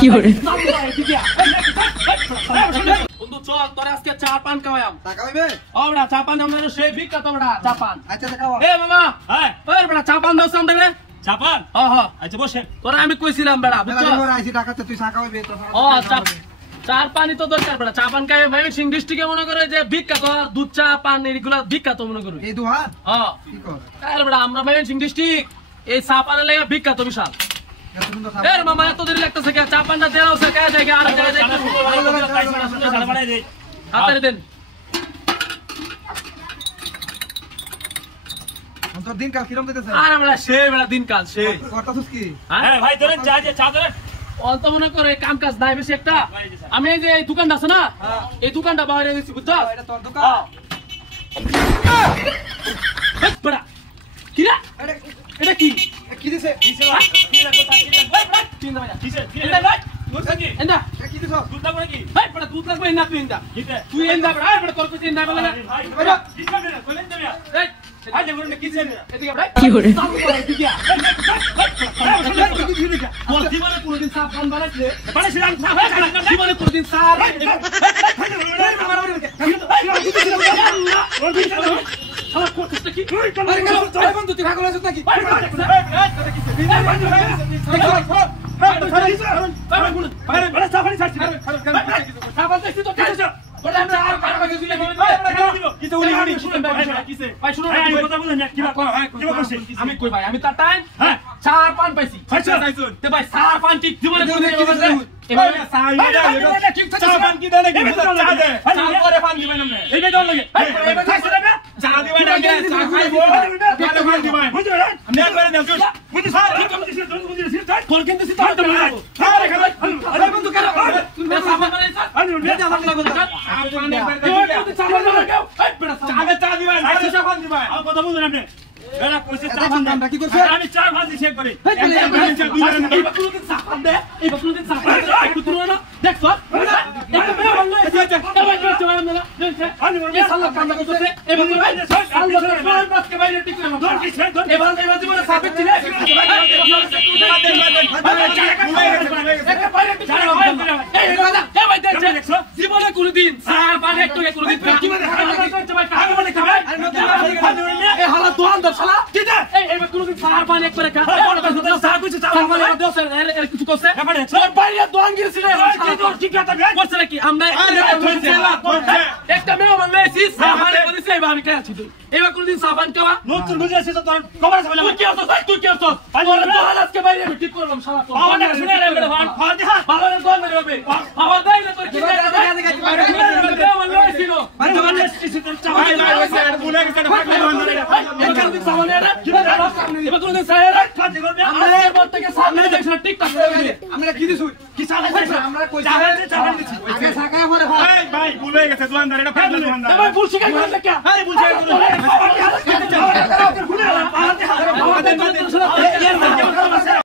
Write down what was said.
কি করে বন্ধু চল তোরে আজকে চা পান খাওয়াম টাকা হইবে ওরা চা পান আমরা সেই বিখ্যাত ওরা চা পান আচ্ছা দেখাও এ মামা হ্যাঁ ওরে বড় চা পান দাও সামনে রে চা পান হ্যাঁ হ্যাঁ আচ্ছা বসে তোরা আমি কইছিলাম বেড়া বুঝছো মেলা আইছি টাকাতে তুই টাকা হইবে তো ও চার পানি তো দরকার বেড়া চা পান খাই ভাই সিং ডিস্ট্রিক্টে মনে করে যে বিখ্যাত দুধ চা পান এগুলা বিখ্যাত মনে করে এই দুহা হ্যাঁ কি কর আরে বেড়া আমরা ভাই সিং ডিস্ট্রিক্ট এই চা পানের লাগা বিখ্যাত বিশাল এত সুন্দর এ মামা এত দেরি লাগতেছে কে চা পানটা দেও সে কে জায়গা আর জায়গা যাইতে হাতে দেন তোর দিন কাল কিরম দিতেছে আরে বেড়া সেই বেড়া দিনকাল সেই করতাছস কি হ্যাঁ ভাই ধরেন চা ধরেন অন্ত মনে করে কাম কাজ নাই বেশি একটা আমি এই যে এই দোকানটা আছে না এই দোকানটা বাইরে দিচ্ছি বুঝছো এটা তোর দোকান বেড়া কি রে এটা কি কি দিছে কিসে ভাই কি লাগবে চা কি লাগবে ভাই তিন দাও কিসে এন্ডা ভাই দুধ কি এন্ডা কি দিছ দুধ লাগবে কি ভাই বেড়া দুধ লাগবে না তুই এন্ডা কিতে তুই এন্ডা বেড়া বেড়া তোর কিছু এন্ডা বলে ভাই কিসে না বলেন তো এই ভাই দেখুন কিসে না এদিকে ভাই কি করে তোর জীবনে কোনদিন সাপ পান বানাইছে বানাইছিলাম জীবনে কোনদিন সাপ শালা করছিস কি আরে কেন তোর বন্ধু তুই ভাগল আছিস নাকি আমি কই ভাই আমি তার টাইম চার পান পাইছি ভাই চার পান ঠিক জীবনে কি করছ আমি চা ভাজি শেক করি জীবনে কোনদিন চার পান একটু কোনদিন হালা দোকানদার শালা এবার কোনদিন চার পান এক করে কিছু করছে বাইরে দোকান গিয়েছিল নাকি আমরা একটা মেয়ে আমার মেয়েছি সাবান করেছে এবার আমি খেয়েছি এবার কোনদিন সাবান খাওয়া নতুন বুঝে আসছে তো তোর খবর আছে বলে তুই কি আসছ তুই কি আসছ দোকান আজকে বাইরে আমি ঠিক করলাম শালা আমার না শুনে রে ফোন দেখা ভালো দোকান মেরে হবে আমার দাই না তোর কি আমার লইছিল মানে তোমার এসেছে তোর চা ভাই বলে গেছে এবার কোনদিন সাহেব আমরা এবার থেকে সামনে দেখছ টিকটক আমরা কি দিছু কি চা আমরা কই চা দিছি আগে সাকায় পরে ভাই ভুলে গেছে দোকানদার এটা ফাইল দোকানদার ভাই ভুল শিখাই করলে কে আরে ভুল শিখাই